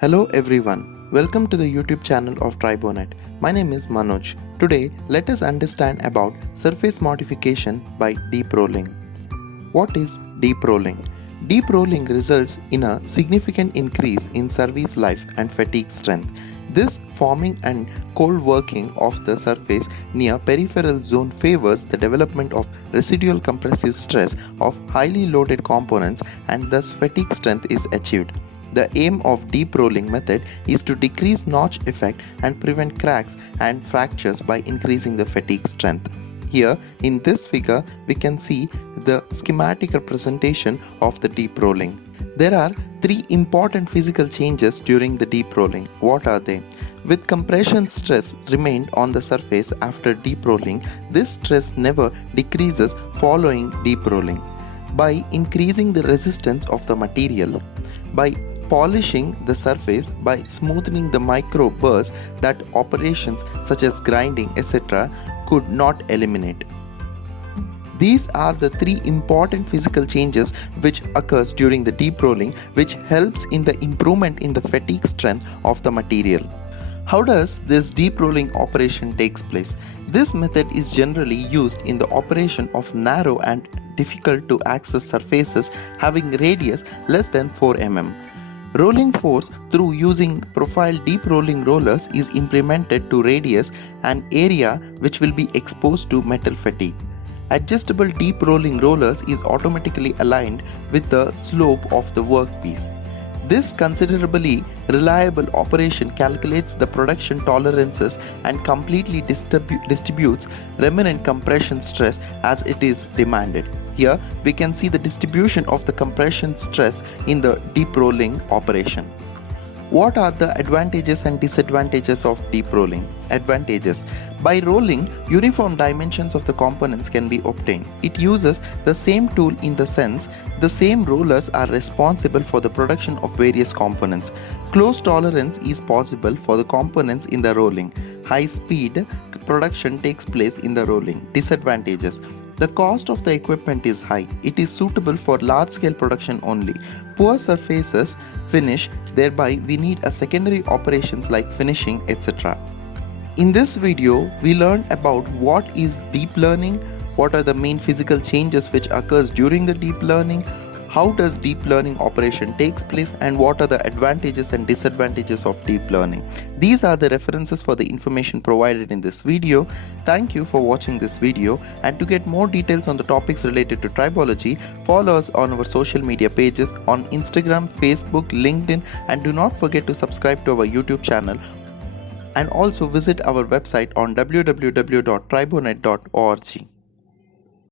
Hello everyone, welcome to the YouTube channel of Tribonet. My name is Manoj. Today, let us understand about surface modification by deep rolling. What is deep rolling? Deep rolling results in a significant increase in service life and fatigue strength. This forming and cold working of the surface near peripheral zone favors the development of residual compressive stress of highly loaded components, and thus fatigue strength is achieved. The aim of deep rolling method is to decrease notch effect and prevent cracks and fractures by increasing the fatigue strength. Here in this figure we can see the schematic representation of the deep rolling. There are three important physical changes during the deep rolling. What are they? With compression stress remained on the surface after deep rolling, this stress never decreases following deep rolling. By increasing the resistance of the material, by polishing the surface, by smoothing the micro burrs that operations such as grinding etc. could not eliminate. These are the three important physical changes which occurs during the deep rolling, which helps in the improvement in the fatigue strength of the material. How does this deep rolling operation takes place? This method is generally used in the operation of narrow and difficult to access surfaces having radius less than 4 mm. Rolling force through using profile deep rolling rollers is implemented to radius and area which will be exposed to metal fatigue. Adjustable deep rolling rollers is automatically aligned with the slope of the workpiece. This considerably reliable operation calculates the production tolerances and completely distributes remnant compression stress as it is demanded. Here we can see the distribution of the compression stress in the deep rolling operation. What are the advantages and disadvantages of deep rolling? Advantages: by rolling, uniform dimensions of the components can be obtained. It uses the same tool in the sense the same rollers are responsible for the production of various components. Close tolerance is possible for the components in the rolling. High speed production takes place in the rolling. Disadvantages: the cost of the equipment is high. It is suitable for large-scale production only. Poor surfaces finish, thereby we need a secondary operations like finishing etc. In this video, we learned about what is deep learning, what are the main physical changes which occurs during the deep learning, how does deep learning operation takes place, and what are the advantages and disadvantages of deep learning. These are the references for the information provided in this video. Thank you for watching this video, and to get more details on the topics related to tribology, follow us on our social media pages on Instagram, Facebook, LinkedIn, and do not forget to subscribe to our YouTube channel, and also visit our website on www.tribonet.org.